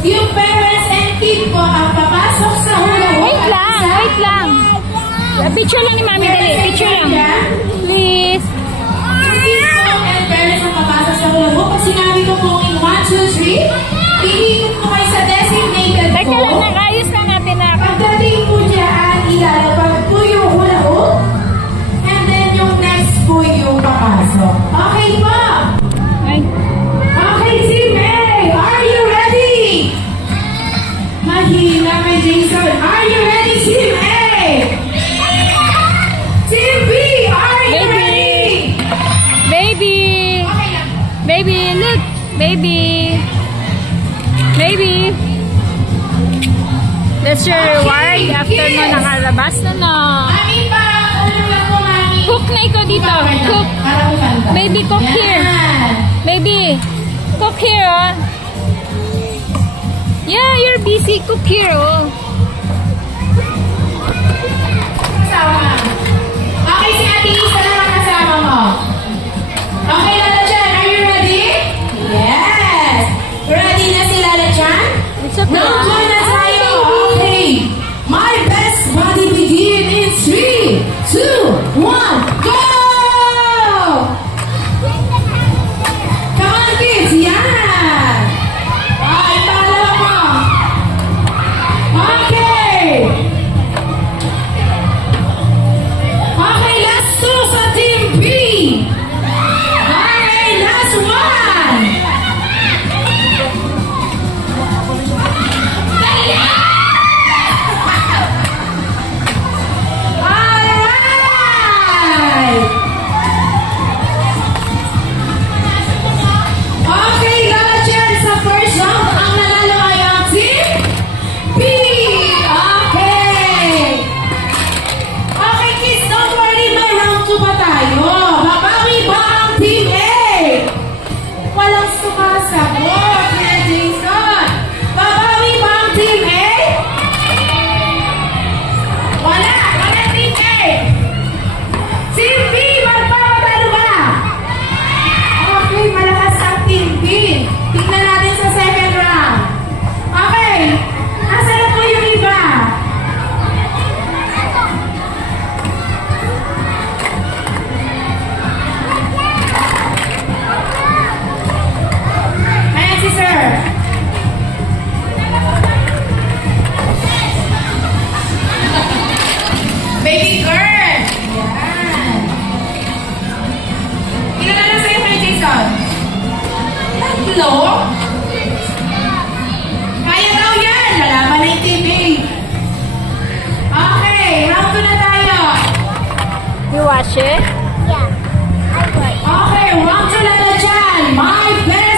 yung parents and kid po ang papasok sa hula hoop. Wait lang. Picture lang ni Mami, dali. Picture lang. Please. Kid po and parents ang papasok sa hula hoop. Pag sinabi ko po in 1, 2, 3, iikot po kayo sa designated po. Teka lang, nakayos lang natin na. Pagdating po dyan, ilalapag po yung hula hoop. And then yung next po yung papasok. Okay po. Ay. Okay, Team A, are you ready? Mahina kay Jason. Are you ready, Team A? Team B, are you ready? Baby. Baby, look. Baby. That's your reward after mo nakalabas na no. Mami, parang ulo lang po, Mami. Cook na ikaw dito. Cook. Baby, cook here. Baby, cook here, oh. Yeah, you're busy. Cook here, oh. Sama.